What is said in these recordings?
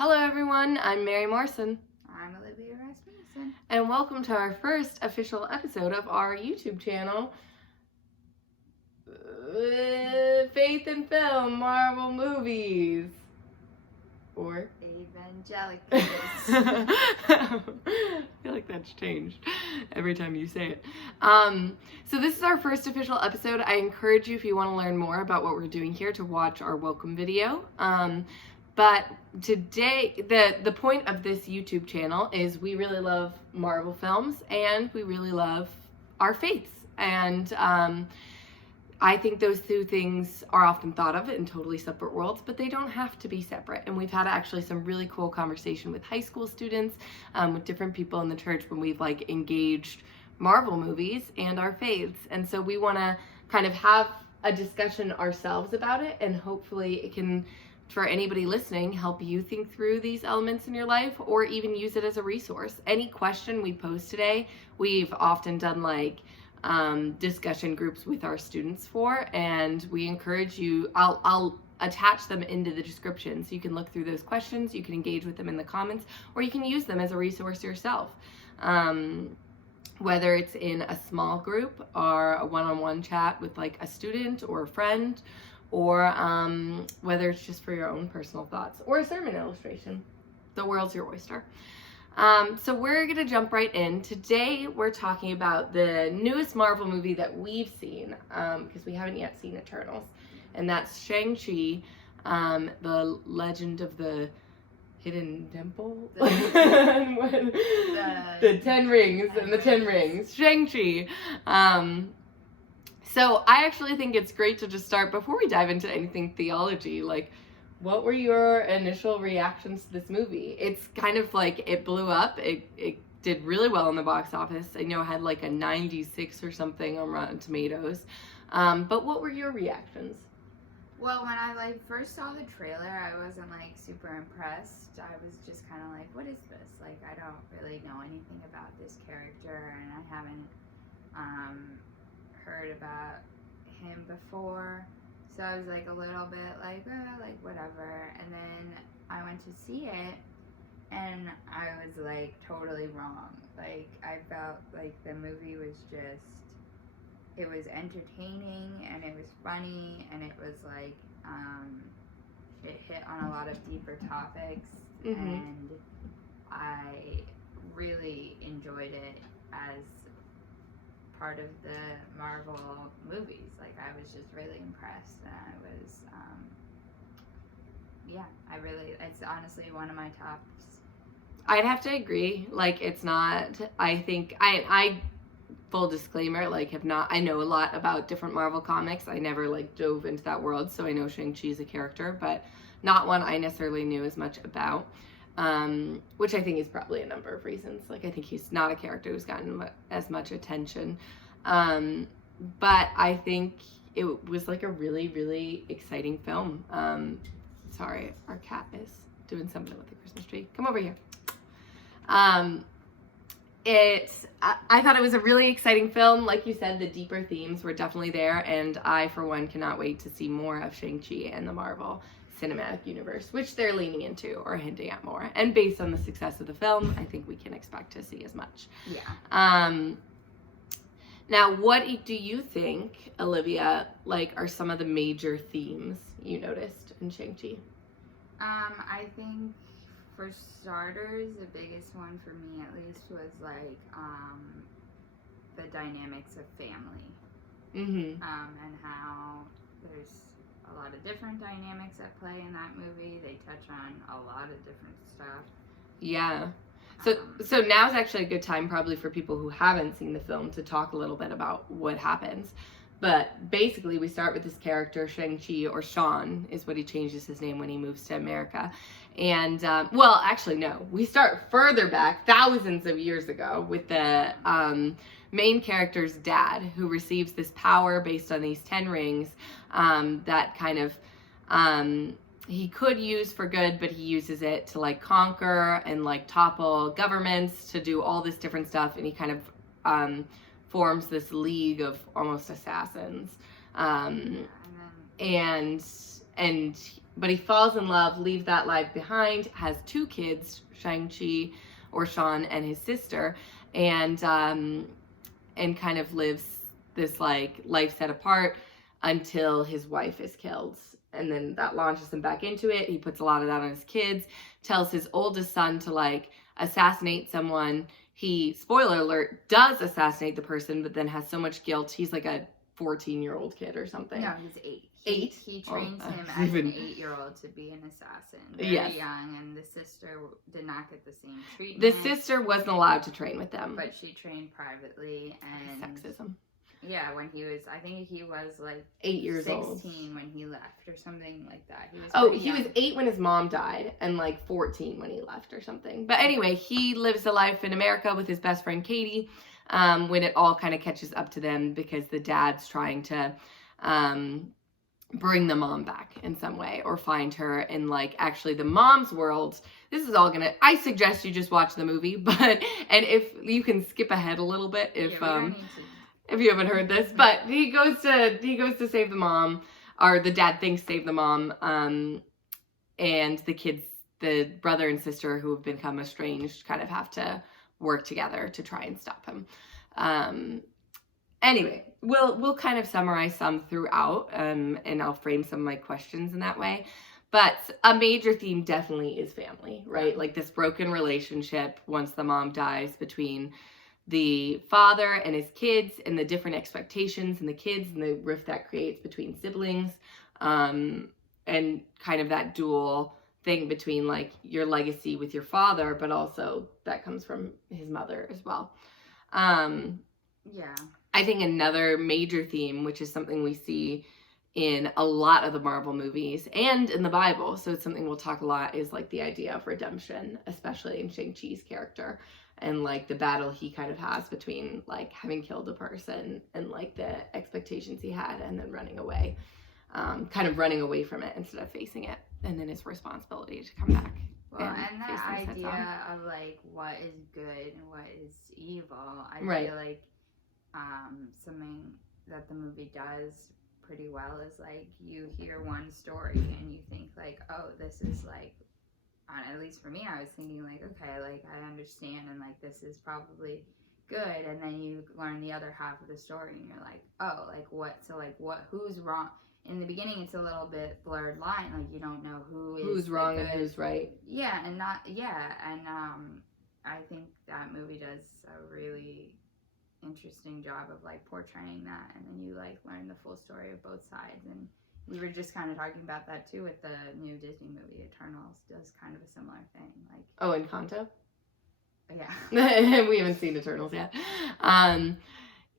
Hello everyone, I'm Mary Morrison. I'm Olivia Rasmussen. And welcome to our first official episode of our YouTube channel, Faith in Film, Marvel Movies. Or? Evangelicals. I feel like that's changed every time you say it. So this is our first official episode. I encourage you, if you want to learn more about what we're doing here, to watch our welcome video. But today, the point of this YouTube channel is we really love Marvel films and we really love our faiths. And I think those two things are often thought of in totally separate worlds, but they don't have to be separate. And we've had actually some really cool conversation with high school students, with different people in the church when we've engaged Marvel movies and our faiths. And so we want to kind of have a discussion ourselves about it, and hopefully it can, for anybody listening, help you think through these elements in your life, or even use it as a resource. Any question we post today, we've often done discussion groups with our students for, and we encourage you, I'll attach them into the description so you can look through those questions, you can engage with them in the comments, or you can use them as a resource yourself. Whether it's in a small group or a one-on-one chat with a student or a friend, or whether it's just for your own personal thoughts or a sermon illustration. The world's your oyster. So we're going to jump right in. Today we're talking about the newest Marvel movie that we've seen, because we haven't yet seen Eternals, and that's Shang Chi, the Legend of the Hidden Temple? The 10 Rings and the 10 Rings. Shang Chi. So I actually think it's great to just start, before we dive into anything theology, what were your initial reactions to this movie? It's kind of it blew up. It did really well in the box office. I know it had a 96 or something on Rotten Tomatoes. But what were your reactions? Well, when I first saw the trailer, I wasn't super impressed. I was just kind of what is this? I don't really know anything about this character, and I haven't heard about him before. So I was a little bit whatever. And then I went to see it, and I was totally wrong. I felt the movie was just, it was entertaining and it was funny, and it was it hit on a lot of deeper topics, and I really enjoyed it as part of the Marvel movies. I was just really impressed, and I was it's honestly one of my tops. I'd have to agree. It's not, I think, I full disclaimer, I know a lot about different Marvel comics. I never dove into that world, so I know Shang-Chi is a character, but not one I necessarily knew as much about, which I think is probably a number of reasons. I think he's not a character who's gotten as much attention, but I think it was a really, really exciting film. Sorry, our cat is doing something with the Christmas tree. Come over here. I thought it was a really exciting film. Like you said, the deeper themes were definitely there, and I, for one, cannot wait to see more of Shang-Chi and the Marvel Cinematic Universe, which they're leaning into or hinting at more. And based on the success of the film, I think we can expect to see as much. Yeah. Now, what do you think, Olivia, are some of the major themes you noticed in Shang-Chi? I think, for starters, the biggest one for me at least was the dynamics of family, and how there's a lot of different dynamics at play in that movie. They touch on a lot of different stuff. Yeah. So now's actually a good time probably for people who haven't seen the film to talk a little bit about what happens. But basically, we start with this character, Shang-Chi, or Sean is what he changes his name when he moves to America. And, well, actually, no. We start further back, thousands of years ago, with the main character's dad, who receives this power based on these 10 rings that kind of he could use for good, but he uses it to conquer and topple governments, to do all this different stuff. And he kind of forms this league of almost assassins, and But he falls in love, leaves that life behind, has 2 kids, Shang Chi or Sean and his sister, and kind of lives this like life set apart until his wife is killed. And then that launches him back into it. He puts a lot of that on his kids, tells his oldest son to like assassinate someone. He, spoiler alert, does assassinate the person, but then has so much guilt. He's like a 14-year-old kid or something. No, he's 8. 8? He trains him that's as even- an 8-year-old to be an assassin. Very Yes. young, and the sister did not get the same The treatment. sister wasn't allowed to train with them. But she trained privately, and Sexism. yeah, when he was, I think he was like 8 years old. 16 when he left, or something like that. He was Oh, pretty he was young. 8 when his mom died and like 14 when he left or something. But anyway, he lives a life in America with his best friend Katie when it all kind of catches up to them because the dad's trying to bring the mom back in some way or find her in like actually the mom's world. This is all gonna, I suggest you just watch the movie, but, and if you can skip ahead a little bit if Yeah, we don't need to. if you haven't heard this, but he goes to save the mom, or the dad thinks save the mom, and the kids, the brother and sister who have become estranged, kind of have to work together to try and stop him. Anyway, we'll kind of summarize some throughout, and I'll frame some of my questions in that way. But a major theme definitely is family, right? Like this broken relationship once the mom dies between the father and his kids, and the different expectations and the kids and the rift that creates between siblings, and kind of that dual thing between like your legacy with your father, but also that comes from his mother as well. Yeah. I think another major theme, which is something we see in a lot of the Marvel movies and in the Bible, so it's something we'll talk a lot, is like the idea of redemption, especially in Shang-Chi's character, and like the battle he kind of has between like having killed a person and like the expectations he had and then running away, kind of running away from it instead of facing it, and then his responsibility to come back. Well, and face that those heads idea of like what is good and what is evil, I Right. feel like something that the movie does pretty well is like you hear one story and you think like, oh, this is like, at least for me, I was thinking like, okay, like I understand and like this is probably good, and then you learn the other half of the story and you're like, oh, like what? So like what? Who's wrong? In the beginning, it's a little bit blurred line, like you don't know Who's wrong and who's right. Yeah, and not and I think that movie does a really interesting job of like portraying that, and then you like learn the full story of both sides. And we were just kind of talking about that too with the new Disney movie Eternals. Does kind of a similar thing, like Oh, Encanto? yeah. We haven't seen Eternals yet.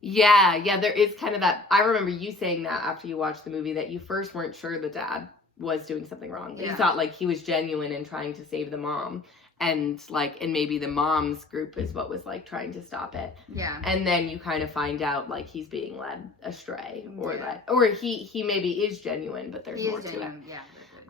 Yeah, there is kind of that. I remember you saying that after you watched the movie, that you first weren't sure the dad was doing something wrong. You Yeah. thought like he was genuine in trying to save the mom, and maybe the mom's group is what was like trying to stop it. Yeah. And then you kind of find out like he's being led astray, or Yeah. he maybe is genuine, but there's He more is to it. genuine, yeah.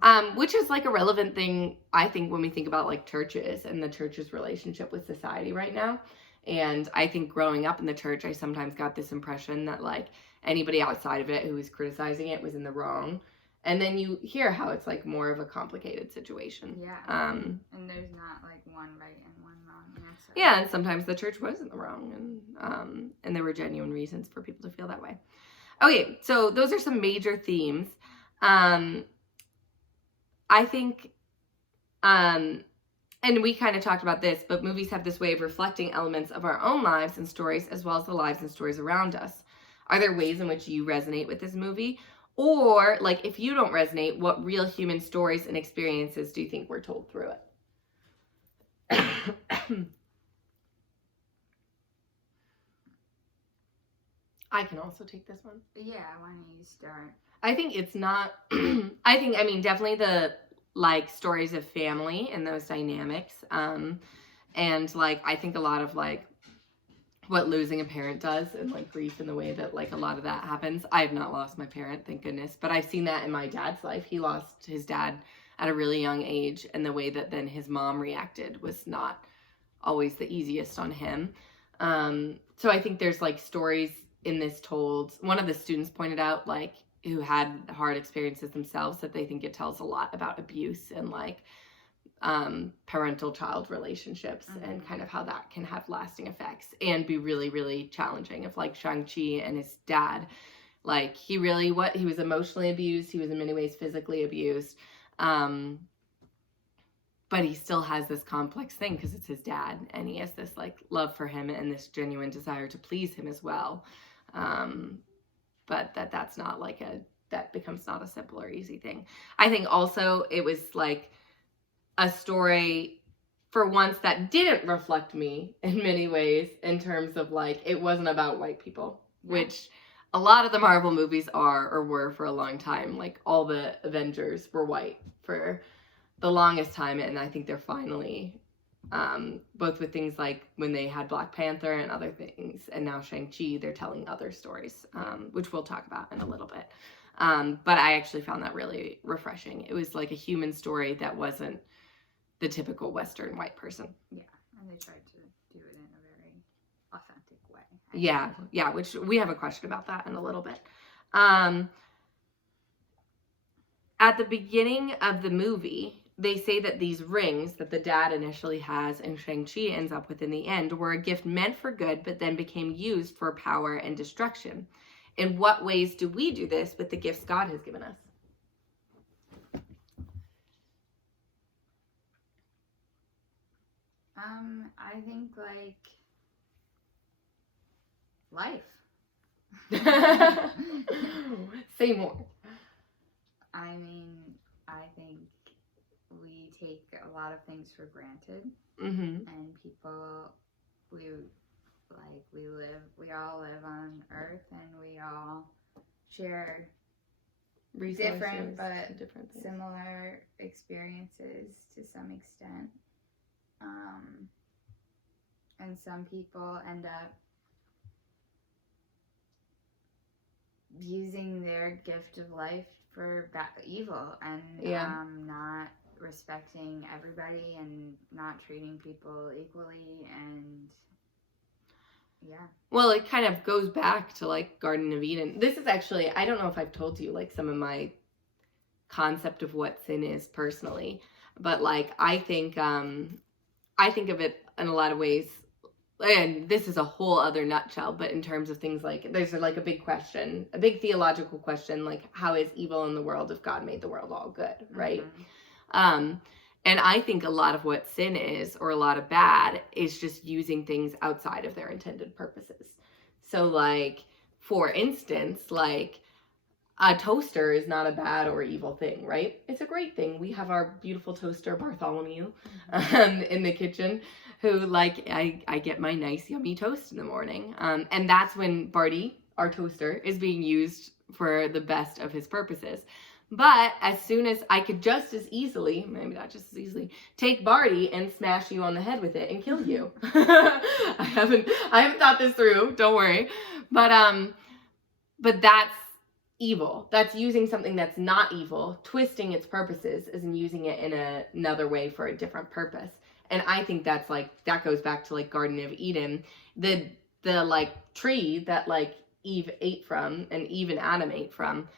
That's good. Which is like a relevant thing, I think, when we think about like churches and the church's relationship with society right now. And I think growing up in the church, I sometimes got this impression that like anybody outside of it who was criticizing it was in the wrong. And then you hear how it's like more of a complicated situation. Yeah. Um, And there's not like one right and one wrong answer. yeah, and sometimes the church was in the wrong, and there were genuine reasons for people to feel that way. Okay, so those are some major themes. I think, and we kind of talked about this, but movies have this way of reflecting elements of our own lives and stories, as well as the lives and stories around us. Are there ways in which you resonate with this movie? Or, like, if you don't resonate, what real human stories and experiences do you think were told through it? I can also take this one. Yeah, why don't you start? I think it's not, I mean, definitely the, like, stories of family and those dynamics. And, like, I think a lot of, like, what losing a parent does and, like, grief and the way that, like, a lot of that happens. I have not lost my parent, thank goodness. But I've seen that in my dad's life. He lost his dad at a really young age. And the way that then his mom reacted was not always the easiest on him. So I think there's, like, stories in this told. One of the students pointed out, like, who had hard experiences themselves, that they think it tells a lot about abuse and like parental child relationships and kind of how that can have lasting effects and be really, really challenging. If like Shang Chi and his dad, like he was emotionally abused, he was in many ways physically abused, but he still has this complex thing because it's his dad, and he has this like love for him and this genuine desire to please him as well. But that's not like that becomes not a simple or easy thing. I think also it was like a story for once that didn't reflect me in many ways, in terms of like, it wasn't about white people, which a lot of the Marvel movies are or were for a long time. Like all the Avengers were white for the longest time, and I think they're finally, both with things like when they had Black Panther and other things, and now Shang-Chi, they're telling other stories, which we'll talk about in a little bit. But I actually found that really refreshing. It was like a human story that wasn't the typical Western white person. Yeah, and they tried to do it in a very authentic way. Yeah, which we have a question about that in a little bit. At the beginning of the movie, they say that these rings that the dad initially has and Shang-Chi ends up with in the end were a gift meant for good, but then became used for power and destruction. In what ways do we do this with the gifts God has given us? I think like life. Say more. I mean, I think we take a lot of things for granted, and people, we all live on Earth, and we all share Resources, different but different similar experiences to some extent. And some people end up using their gift of life for evil, and not respecting everybody and not treating people equally, and well, it kind of goes back to like Garden of Eden. This is actually, I don't know if I've told you like some of my concept of what sin is personally, but like I think of it in a lot of ways, and this is a whole other nutshell, but in terms of things like, there's like a big question, a big theological question, like how is evil in the world if God made the world all good, right? And I think a lot of what sin is, or a lot of bad, is just using things outside of their intended purposes. So like, for instance, like a toaster is not a bad or evil thing, right? It's a great thing. We have our beautiful toaster, Bartholomew, in the kitchen, who like, I get my nice yummy toast in the morning. And that's when Barty, our toaster, is being used for the best of his purposes. But as soon as I could just as easily, maybe not just as easily, take Barty and smash you on the head with it and kill you. I haven't thought this through, don't worry. But that's evil. That's using something that's not evil, twisting its purposes, and using it in another way for a different purpose. And I think that's like, that goes back to like Garden of Eden. The like tree that like Eve ate from, and Eve and Adam ate from,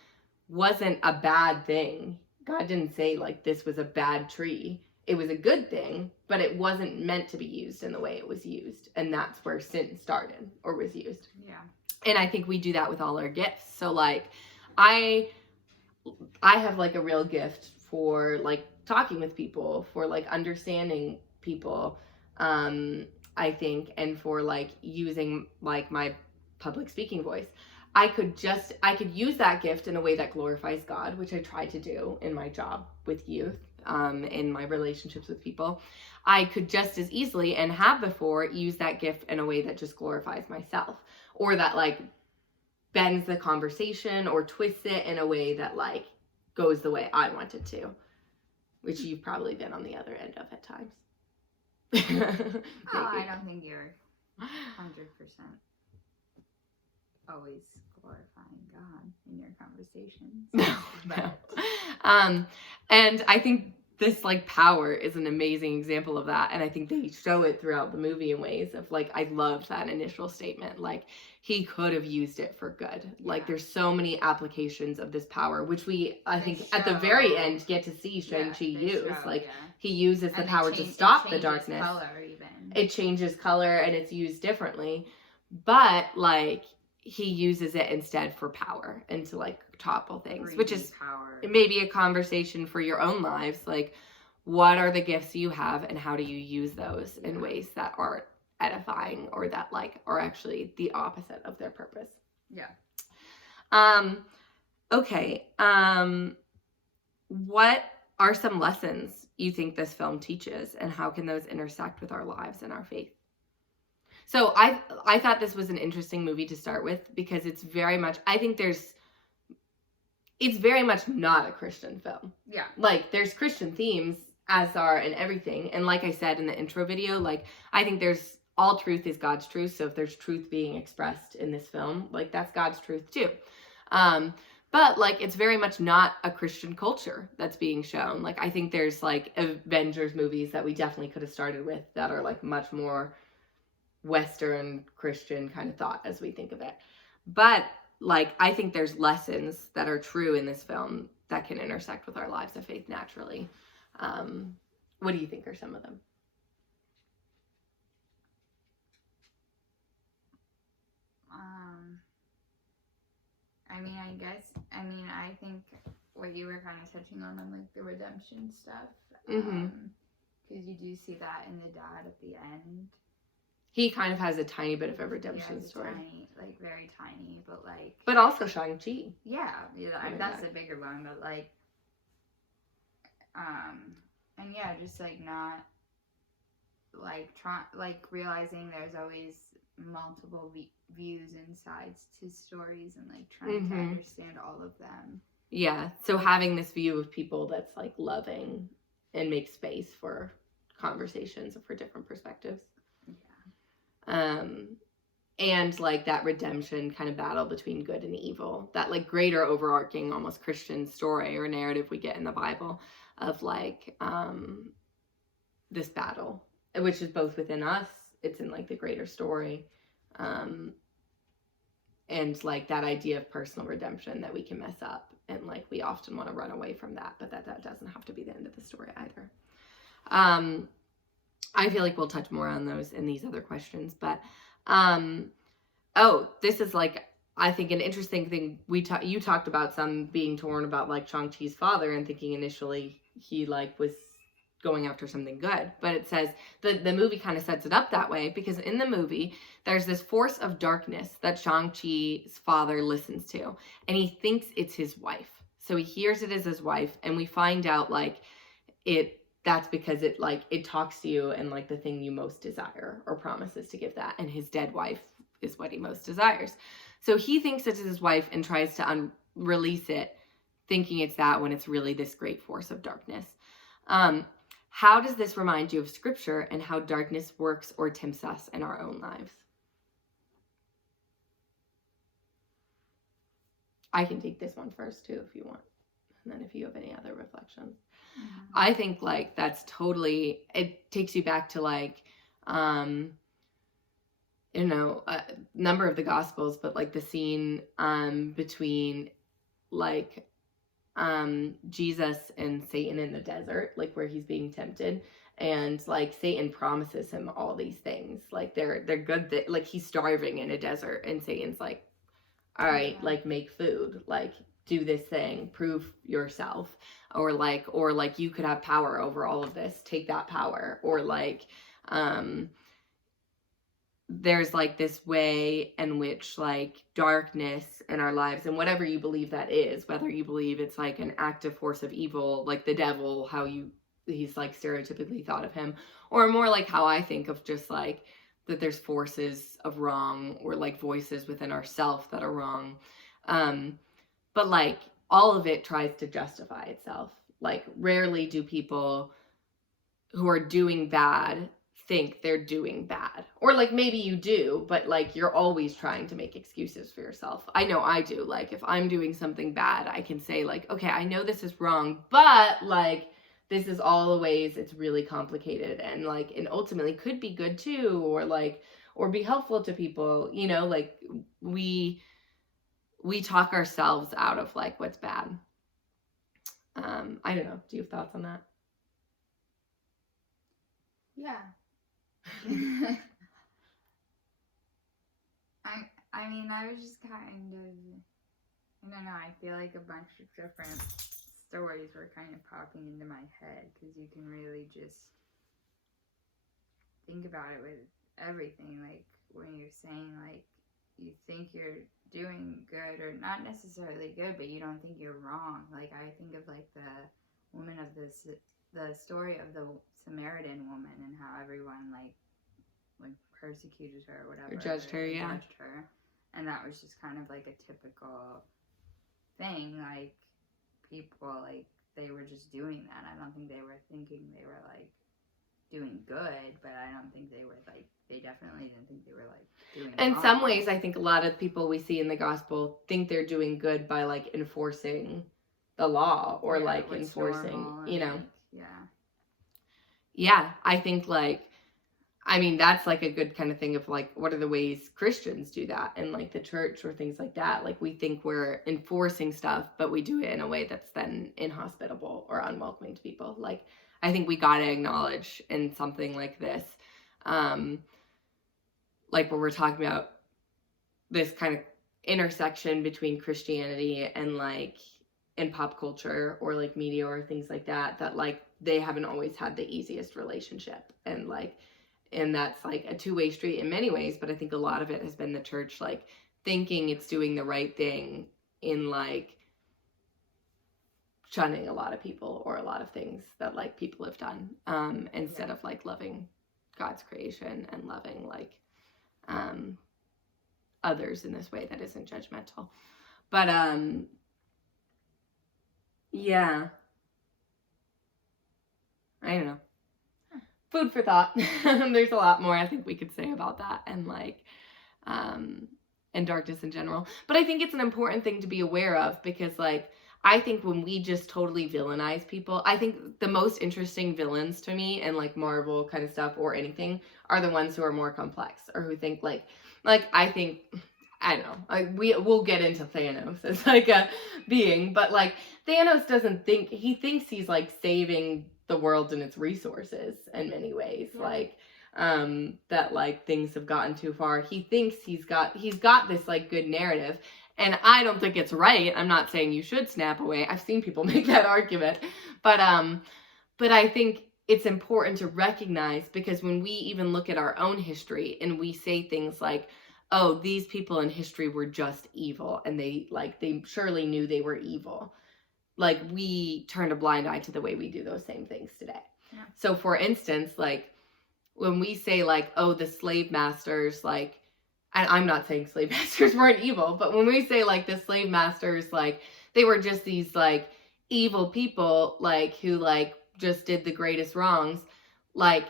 wasn't a bad thing. God didn't say like this was a bad tree. It was a good thing, but it wasn't meant to be used in the way it was used. And that's where sin started, or was used. Yeah. And I think we do that with all our gifts. So like, I have like a real gift for like talking with people, for like understanding people, I think, and for like using like my public speaking voice. I could use that gift in a way that glorifies God, which I try to do in my job with youth, in my relationships with people. I could just as easily, and have before, use that gift in a way that just glorifies myself, or that like bends the conversation or twists it in a way that like goes the way I want it to, which you've probably been on the other end of at times. I don't think you're 100% always glorifying God in your conversations. No. And I think this like power is an amazing example of that, and I think they show it throughout the movie in ways of like, I loved that initial statement, like he could have used it for good. Like there's so many applications of this power, which I think at the very end get to see Shang-Chi use. He uses the power to stop the darkness. Color even. It changes color and it's used differently, but like he uses it instead for power and to like topple things, which is maybe a conversation for your own lives. Like, what are the gifts you have and how do you use those in ways that aren't edifying or that like are actually the opposite of their purpose? Yeah. Okay. What are some lessons you think this film teaches, and how can those intersect with our lives and our faith? So I thought this was an interesting movie to start with because it's very much, I think it's very much not a Christian film. Yeah. Like there's Christian themes as are in everything. And like I said in the intro video, like I think there's all truth is God's truth. So if there's truth being expressed in this film, like that's God's truth too. But like it's very much not a Christian culture that's being shown. Like I think there's like Avengers movies that we definitely could have started with that are like much more Western Christian kind of thought as we think of it. But like I think there's lessons that are true in this film that can intersect with our lives of faith naturally. What do you think are some of them? I think what you were kind of touching on like the redemption stuff. Because you do see that in the dad at the end. He kind of has a tiny bit of a redemption story. Tiny, like very tiny, but like. But also Shang-Chi. Yeah, that's a bigger one, but like. And yeah, just like not. Like realizing there's always multiple views and sides to stories, and like trying to understand all of them. Yeah, so having this view of people that's like loving and make space for conversations for different perspectives. And like that redemption kind of battle between good and evil, that like greater overarching almost Christian story or narrative we get in the Bible of like this battle, which is both within us, it's in like the greater story, and like that idea of personal redemption that we can mess up, and like we often want to run away from that, but that doesn't have to be the end of the story either. I feel like we'll touch more on those in these other questions, but this is like, I think an interesting thing you talked about some being torn about like Shang-Chi's father and thinking initially he like was going after something good, but it says the movie kind of sets it up that way because in the movie there's this force of darkness that Shang-Chi's father listens to, and he thinks it's his wife. So he hears it as his wife, and we find out like that's because it talks to you and like the thing you most desire or promises to give that, and his dead wife is what he most desires. So he thinks it's his wife and tries to release it, thinking it's that when it's really this great force of darkness. How does this remind you of Scripture and how darkness works or tempts us in our own lives? I can take this one first too if you want, and then if you have any other reflections. I think like that's totally, it takes you back to like, a number of the Gospels, but like the scene between like Jesus and Satan in the desert, like where he's being tempted, and like Satan promises him all these things, like they're good, like he's starving in a desert, and Satan's like, all right, like make food, like do this thing, prove yourself, or like you could have power over all of this, take that power, or like there's like this way in which like darkness in our lives, and whatever you believe that is, whether you believe it's like an active force of evil, like the devil, he's like stereotypically thought of him, or more like how I think of just like that there's forces of wrong, or like voices within ourself that are wrong. But like all of it tries to justify itself. Like rarely do people who are doing bad think they're doing bad, or like maybe you do, but like you're always trying to make excuses for yourself. I know I do. Like if I'm doing something bad, I can say like, okay, I know this is wrong, but like this is all the ways it's really complicated and like, and ultimately could be good too, or like, or be helpful to people, you know, like we talk ourselves out of like what's bad. I don't know. Do you have thoughts on that? Yeah. I mean, I was just kind of, I don't know, I feel like a bunch of different stories were kind of popping into my head, because you can really just think about it with everything. Like when you're saying like you think you're doing good, or not necessarily good, but you don't think you're wrong. Like I think of like the woman of the story of the Samaritan woman, and how everyone like persecuted her or whatever, Or judged her, yeah. Judged her. And that was just kind of like a typical thing. Like people, like they were just doing that. I don't think they were thinking they were like doing good, but I don't think they were like, they definitely didn't think they were like doing in wrong. some ways, I think a lot of people we see in the gospel think they're doing good by like enforcing the law, or like enforcing, you know. Like, yeah, I think like, I mean, that's like a good kind of thing of like, what are the ways Christians do that in like the church or things like that? Like we think we're enforcing stuff, but we do it in a way that's then inhospitable or unwelcoming to people. Like I think we got to acknowledge in something like this, like when we're talking about this kind of intersection between Christianity and like in pop culture or like media or things like that, that like they haven't always had the easiest relationship, and like, and that's like a two-way street in many ways. But I think a lot of it has been the church like thinking it's doing the right thing in like shunning a lot of people or a lot of things that like people have done, instead of like loving God's creation and loving like others in this way that isn't judgmental. But yeah, I don't know. Food for thought. There's a lot more I think we could say about that, and like and darkness in general. But I think it's an important thing to be aware of, because like I think when we just totally villainize people, I think the most interesting villains to me in like Marvel kind of stuff or anything are the ones who are more complex, or who think like I think, I don't know, like we'll get into Thanos as like a being, but like Thanos doesn't think, he thinks he's like saving the world and its resources in many ways. Yeah. Like that like things have gotten too far. He thinks he's got this like good narrative, and I don't think it's right. I'm not saying you should snap away. I've seen people make that argument, but I think it's important to recognize, because when we even look at our own history and we say things like, oh, these people in history were just evil, and they surely knew they were evil. Like we turned a blind eye to the way we do those same things today. Yeah. So for instance, like when we say like, oh, the slave masters, like, and I'm not saying slave masters weren't evil, but when we say like the slave masters, like they were just these like evil people, like who like just did the greatest wrongs, like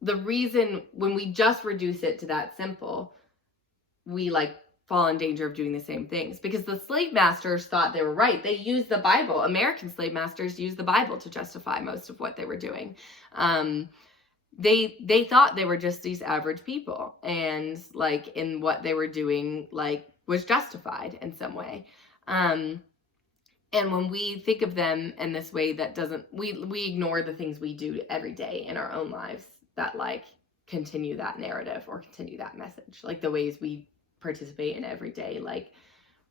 the reason when we just reduce it to that simple, we like fall in danger of doing the same things, because the slave masters thought they were right. They used the Bible. American slave masters used the Bible to justify most of what they were doing. They thought they were just these average people, and like in what they were doing like was justified in some way. And when we think of them in this way, that doesn't, we ignore the things we do every day in our own lives that like continue that narrative or continue that message, like the ways we participate in everyday like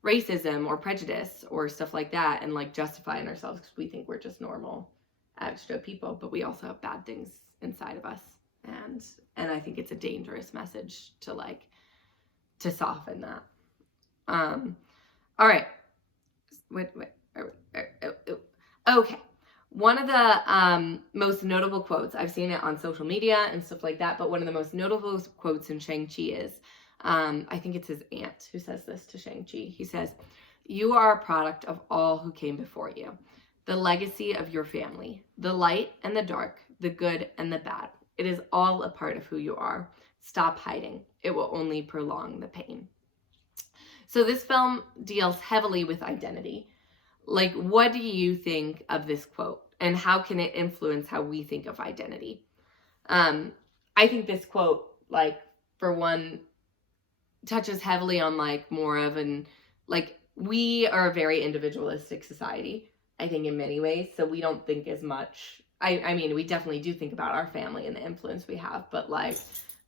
racism or prejudice or stuff like that, and like justifying ourselves because we think we're just normal average Joe people, but we also have bad things inside of us, and I think it's a dangerous message to like to soften that. All right, okay. One of the most notable quotes, I've seen it on social media and stuff like that, but one of the most notable quotes in Shang Chi is, I think it's his aunt who says this to Shang Chi. He says, "You are a product of all who came before you, the legacy of your family, the light and the dark, the good and the bad. It is all a part of who you are. Stop hiding. It will only prolong the pain." So this film deals heavily with identity. Like, what do you think of this quote? and how can it influence how we think of identity? I think this quote, like, for one, touches heavily on like more of an, like, we are a very individualistic society, I think, in many ways. So we don't think as much. I mean, we definitely do think about our family and the influence we have, but like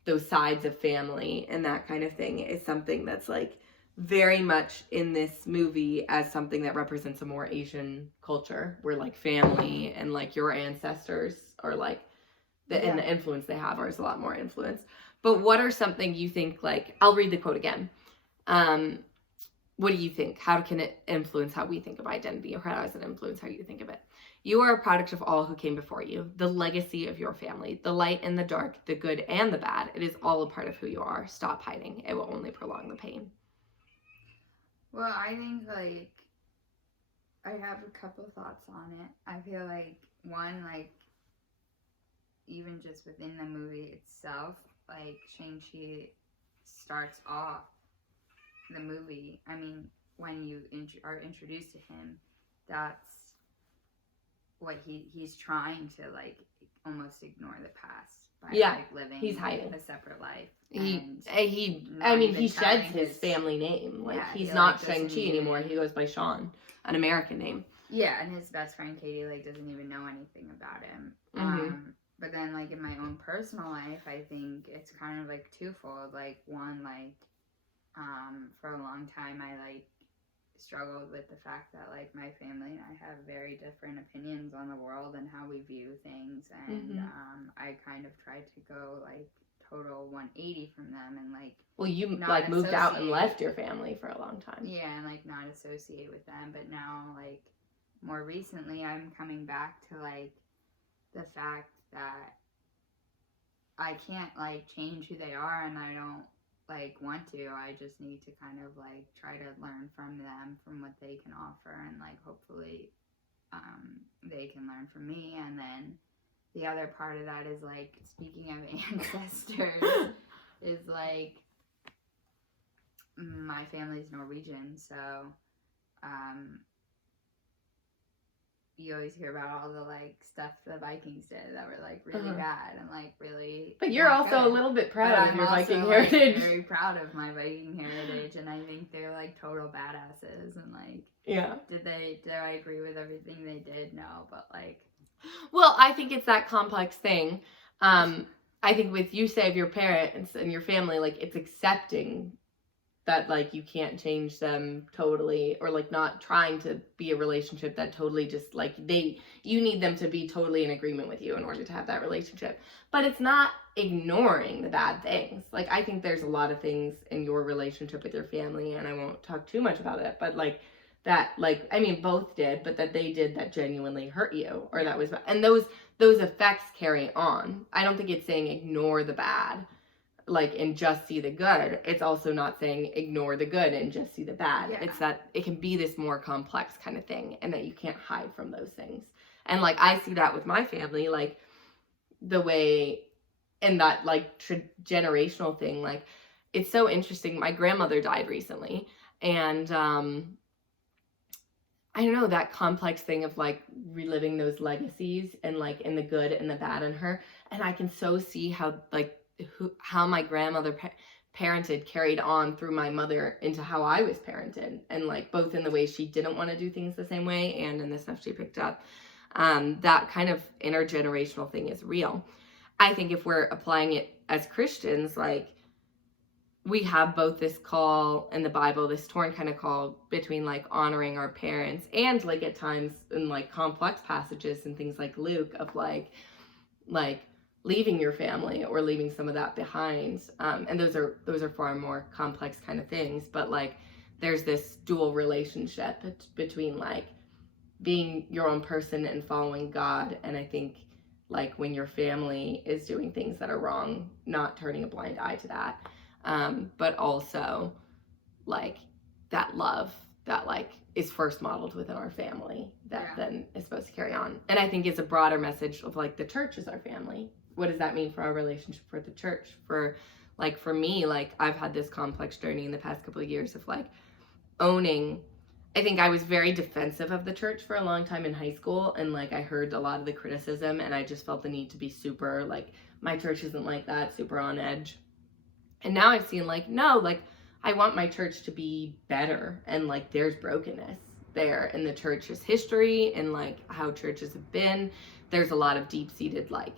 those sides of family and that kind of thing is something that's like very much in this movie as something that represents a more Asian culture, where like family and like your ancestors are like and the influence they have is a lot more influence. But what are something you think, like, I'll read the quote again. What do you think? How can it influence how we think of identity, or how does it influence how you think of it? You are a product of all who came before you, the legacy of your family, the light and the dark, the good and the bad. It is all a part of who you are. Stop hiding. It will only prolong the pain. Well, I think, like, I have a couple thoughts on it. I feel like, one, like, even just within the movie itself, like, Shang Chi starts off the movie. I mean, when you are introduced to him, that's what he's trying to, like, almost ignore the past by like living he's hiding a separate life. He sheds his family name. Like, he's not Shang Chi anymore. He goes by Sean, an American name. Yeah, and his best friend Katie, like, doesn't even know anything about him. But then, like, in my own personal life, I think it's kind of, like, twofold. Like, one, like, for a long time, I, like, struggled with the fact that, like, my family and I have very different opinions on the world and how we view things. And I kind of tried to go, like, total 180 from them and, like... Well, you, like, moved out and left your family for a long time. Yeah, and, like, not associate with them. But now, like, more recently, I'm coming back to, like, the fact that I can't, like, change who they are, and I don't, like, want to. I just need to kind of, like, try to learn from them, from what they can offer, and, like, hopefully they can learn from me. And then the other part of that is, like, speaking of ancestors, is, like, my family's Norwegian, so you always hear about all the, like, stuff the Vikings did that were, like, really bad and, like, really... But you're also a little bit proud of your Viking heritage. I'm very proud of my Viking heritage, and I think they're, like, total badasses, and, like... Yeah. Did I agree with everything they did? No, but, like... Well, I think it's that complex thing. I think with you save your parents and your family, like, it's accepting that, like, you can't change them totally, or, like, not trying to be a relationship that totally just, like, you need them to be totally in agreement with you in order to have that relationship. But it's not ignoring the bad things. Like, I think there's a lot of things in your relationship with your family, and I won't talk too much about it, but, like, that, like, I mean, both did, but that they did that genuinely hurt you, or that was bad. And those effects carry on. I don't think it's saying ignore the bad, like, and just see the good. It's also not saying ignore the good and just see the bad. Yeah. It's that it can be this more complex kind of thing, and that you can't hide from those things. And, like, I see that with my family, like, the way, and that, like, generational thing, like, it's so interesting. My grandmother died recently, and I don't know, that complex thing of, like, reliving those legacies and, like, in the good and the bad in her. And I can so see how, like, how my grandmother parented carried on through my mother into how I was parented, and, like, both in the way she didn't want to do things the same way and in the stuff she picked up. That kind of intergenerational thing is real. I think if we're applying it as Christians, like, we have both this call in the Bible, this torn kind of call between, like, honoring our parents and, like, at times in, like, complex passages and things like Luke of, like leaving your family or leaving some of that behind. And those are far more complex kind of things. But, like, there's this dual relationship between, like, being your own person and following God. And I think, like, when your family is doing things that are wrong, not turning a blind eye to that. But also, like, that love that, like, is first modeled within our family that then is supposed to carry on. And I think it's a broader message of, like, the church is our family. What does that mean for our relationship with the church? For me, like, I've had this complex journey in the past couple of years of, like, owning I think I was very defensive of the church for a long time in high school, and like I heard a lot of the criticism, and I just felt the need to be super like, my church isn't like that, super on edge. And now I've seen like, no, like I want my church to be better, and like there's brokenness there in the church's history and like how churches have been. There's a lot of deep-seated like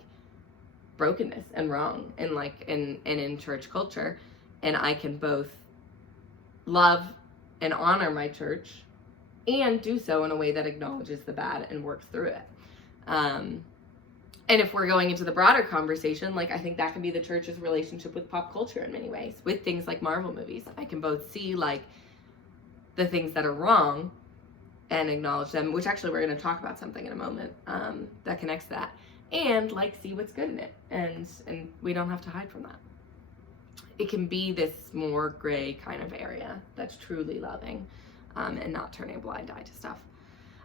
brokenness and wrong and like in church culture, and I can both love and honor my church and do so in a way that acknowledges the bad and works through it. And if we're going into the broader conversation, like I think that can be the church's relationship with pop culture in many ways, with things like Marvel movies. I can both see like the things that are wrong and acknowledge them, which actually we're going to talk about something in a moment that connects to that, and like see what's good in it, and we don't have to hide from that. It can be this more gray kind of area that's truly loving, and not turning a blind eye to stuff.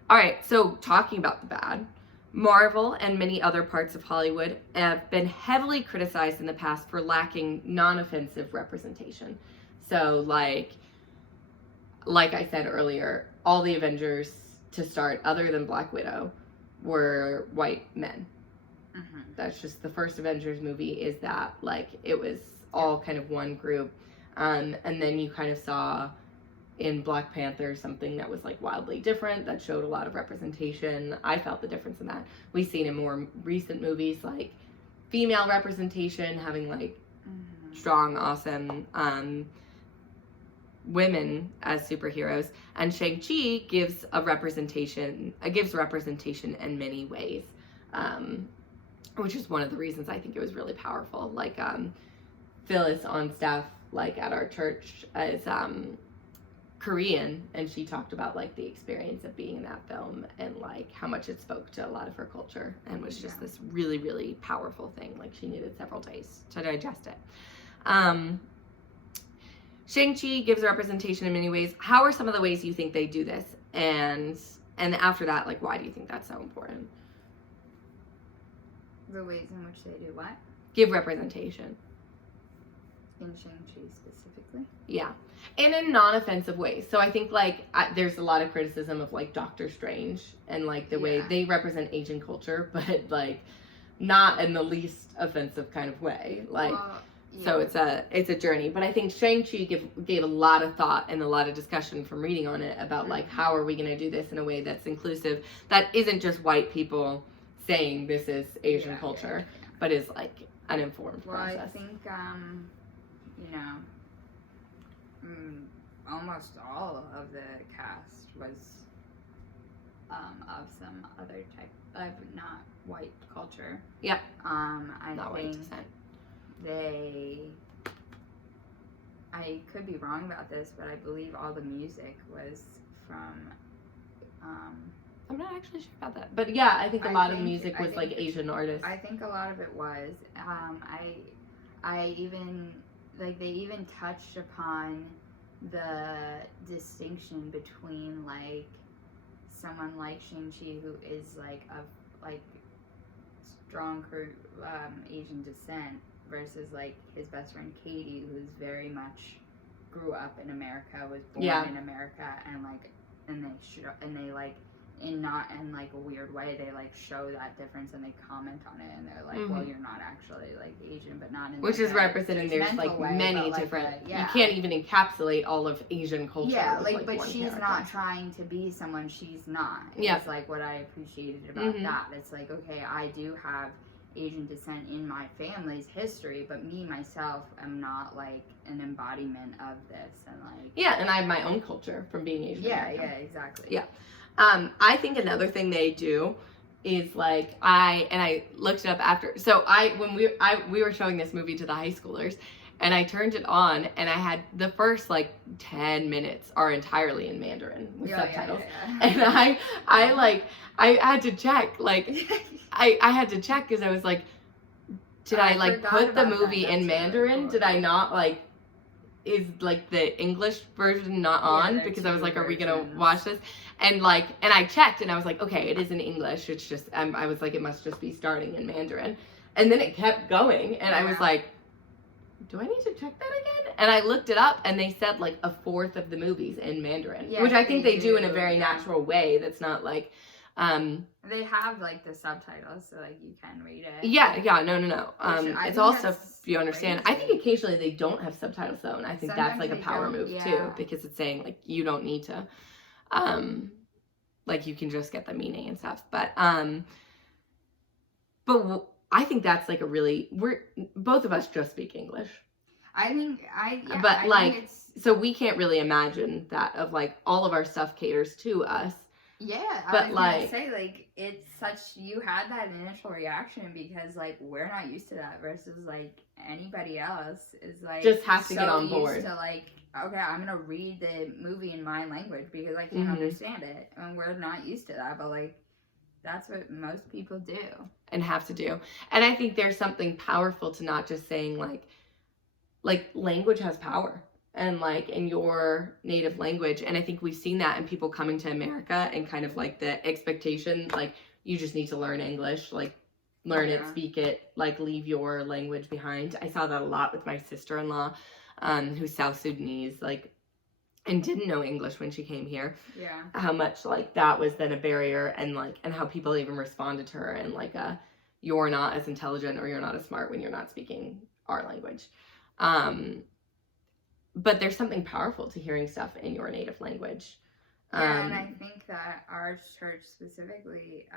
All right, so talking about the bad, Marvel and many other parts of Hollywood have been heavily criticized in the past for lacking non-offensive representation. So like I said earlier, all the Avengers to start, other than Black Widow, were white men. Mm-hmm. That's just the first Avengers movie, is that like it was all kind of one group. And then you kind of saw in Black Panther something that was like wildly different, that showed a lot of representation. I felt the difference in that. We've seen in more recent movies like female representation, having like strong, awesome women as superheroes, and Shang Chi gives representation in many ways, which is one of the reasons I think it was really powerful. Like Phyllis on staff, like at our church, is Korean, and she talked about like the experience of being in that film and like how much it spoke to a lot of her culture, and was just this really, really powerful thing. Like she needed several days to digest it. Shang-Chi gives representation in many ways. How are some of the ways you think they do this? And after that, like, why do you think that's so important? The ways in which they do what? Give representation. In Shang-Chi specifically? Yeah. And in non-offensive ways. So I think, like, there's a lot of criticism of, like, Doctor Strange and, like, the way they represent Asian culture, but, like, not in the least offensive kind of way. Like, so it's a journey. But I think Shang-Chi gave a lot of thought and a lot of discussion from reading on it about, like, how are we going to do this in a way that's inclusive, that isn't just white people saying this is Asian culture, but is, like, an informed process. I think, almost all of the cast was of some other type of not white culture. Yep. I not think white descent. I could be wrong about this, but I believe all the music was from I'm not actually sure about that, but yeah, I think a lot of music was like Asian artists. I think a lot of it was. I even, like, they even touched upon the distinction between, like, someone like Shang-Chi, who is like of like strong Asian descent, versus like his best friend Katie, who's very much grew up in America, was born in America, and they like, in not in like a weird way, they like show that difference and they comment on it, and they're like, well, you're not actually like Asian, but not in which is representing there's like way, many different you can't even encapsulate all of Asian culture. Like but she's not trying to be someone she's not. It's like what I appreciated about that. It's like, okay, I do have Asian descent in my family's history, but me myself am not like an embodiment of this, and like and I have my own culture from being Asian. Exactly. I think another thing they do is like I looked it up after. So when we were showing this movie to the high schoolers, and I turned it on, and I had the first like 10 minutes are entirely in Mandarin with subtitles, and I had to check, like I had to check because I was like, did I like put the movie in Mandarin? Really cool. Did I not like? Is like the English version not on? Because I was like, are we gonna watch this? And I checked, and I was like, okay, it is in English. It's just I was like, it must just be starting in Mandarin. And then it kept going, and I was like, do I need to check that again? And I looked it up, and they said like a fourth of the movies in Mandarin, Yeah, which I think they do in a do, very natural way. That's not like, they have like the subtitles, so like you can read it. yeah, no. It's also, if you understand, I crazy. think occasionally they don't have subtitles though, and I think Sometimes that's like a they power don't, move yeah. too, because it's saying like you don't need to, like you can just get the meaning and stuff. But I think that's like we're both of us just speak English. So we can't really imagine that of like all of our stuff caters to us. Yeah, but I was gonna say like it's such, you had that initial reaction because like we're not used to that versus like anybody else is like just have to so get on used board to like, okay, I'm gonna read the movie in my language because I can't understand it, and we're not used to that, but like that's what most people do and have to do. And I think there's something powerful to not just saying like language has power, and like in your native language. And I think we've seen that in people coming to America and kind of like the expectation, like you just need to learn English, like learn it, speak it, like leave your language behind. I saw that a lot with my sister-in-law, who's South Sudanese, like, and didn't know English when she came here. Yeah. How much like that was then a barrier, and like, and how people even responded to her, and like you're not as intelligent or you're not as smart when you're not speaking our language. But there's something powerful to hearing stuff in your native language. Yeah, and I think that our church specifically,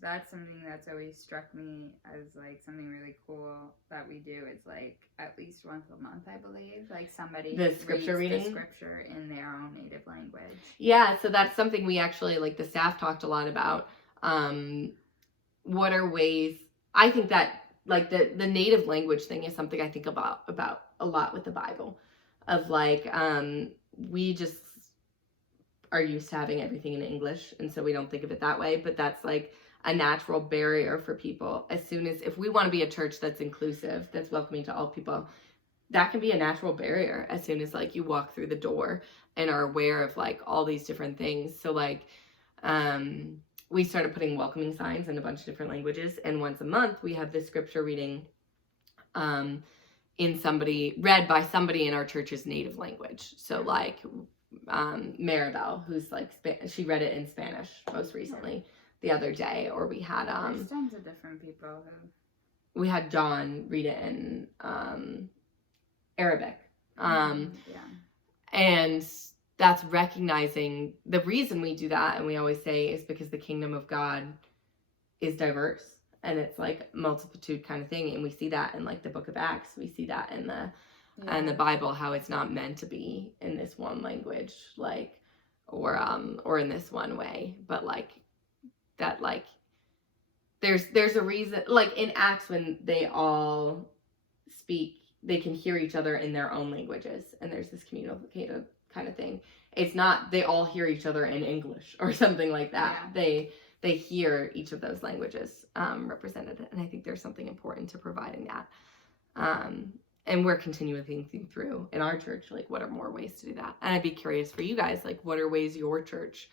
that's something that's always struck me as like something really cool that we do. It's like at least once a month, I believe, like somebody the scripture reading, the scripture in their own native language. Yeah, so that's something we actually, like the staff talked a lot about. What are ways, I think that like the native language thing is something I think about a lot with the Bible, of like we just are used to having everything in English, and so we don't think of it that way, but that's like a natural barrier for people. As soon as, if we want to be a church that's inclusive, that's welcoming to all people, that can be a natural barrier as soon as like you walk through the door and are aware of like all these different things. So like we started putting welcoming signs in a bunch of different languages, and once a month we have this scripture reading read by somebody in our church's native language. So like Maribel, who's like she read it in Spanish most recently the other day, or we had there's tons of different people who, we had John read it in Arabic. And that's recognizing the reason we do that, and we always say, is because the kingdom of God is diverse, and it's like multitude kind of thing. And we see that in like the book of Acts. We see that in the Bible, how it's not meant to be in this one language, like, or in this one way, but like that, like there's a reason, like in Acts when they all speak, they can hear each other in their own languages, and there's this communicative kind of thing. It's not they all hear each other in English or something like that. Yeah. They hear each of those languages represented, and I think there's something important to providing that. And we're continually thinking through in our church, like, what are more ways to do that? And I'd be curious for you guys, like, what are ways your church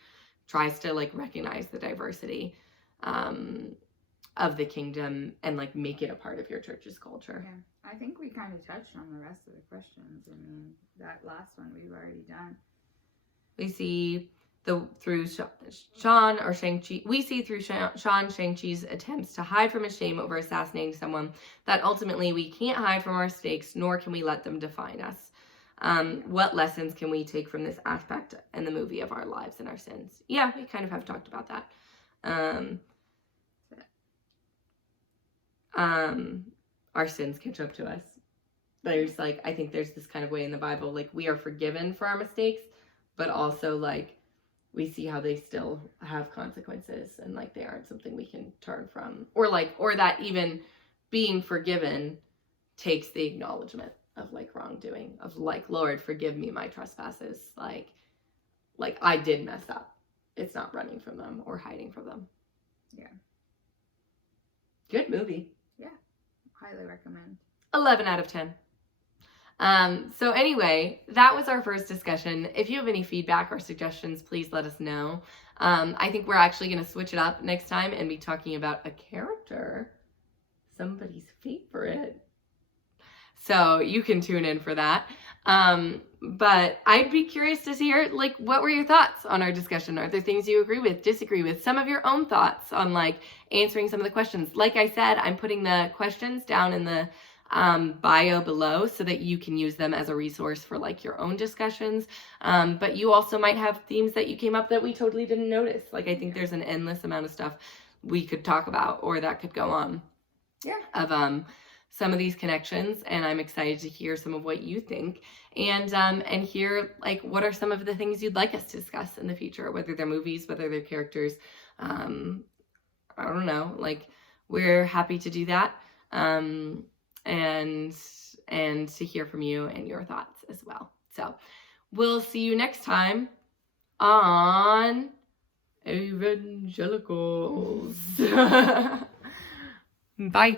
tries to like recognize the diversity of the kingdom and like make it a part of your church's culture? Yeah, I think we kind of touched on the rest of the questions. I mean, that last one we've already done. We see through Sean or Shang-Chi, we see through Shang-Chi's attempts to hide from his shame over assassinating someone that ultimately we can't hide from our mistakes, nor can we let them define us. What lessons can we take from this aspect in the movie of our lives and our sins? Yeah, we kind of have talked about that. Our sins catch up to us. There's like, I think there's this kind of way in the Bible, like we are forgiven for our mistakes, but also like we see how they still have consequences, and like they aren't something we can turn from, or that even being forgiven takes the acknowledgement of like wrongdoing, of like, Lord, forgive me my trespasses. Like I did mess up. It's not running from them or hiding from them. Yeah. Good movie. Yeah. Highly recommend. 11 out of 10. So anyway, that was our first discussion. If you have any feedback or suggestions, please let us know. I think we're actually going to switch it up next time and be talking about a character, somebody's favorite. So you can tune in for that. But I'd be curious to hear, like, what were your thoughts on our discussion? Are there things you agree with, disagree with, some of your own thoughts on, like, answering some of the questions? Like I said, I'm putting the questions down in the bio below so that you can use them as a resource for, like, your own discussions. But you also might have themes that you came up that we totally didn't notice. Like, I think there's an endless amount of stuff we could talk about or that could go on. Yeah. Of some of these connections, and I'm excited to hear some of what you think, and hear, like, what are some of the things you'd like us to discuss in the future, whether they're movies, whether they're characters. I don't know, like, we're happy to do that, and to hear from you and your thoughts as well. So we'll see you next time on Evangelicals. Bye.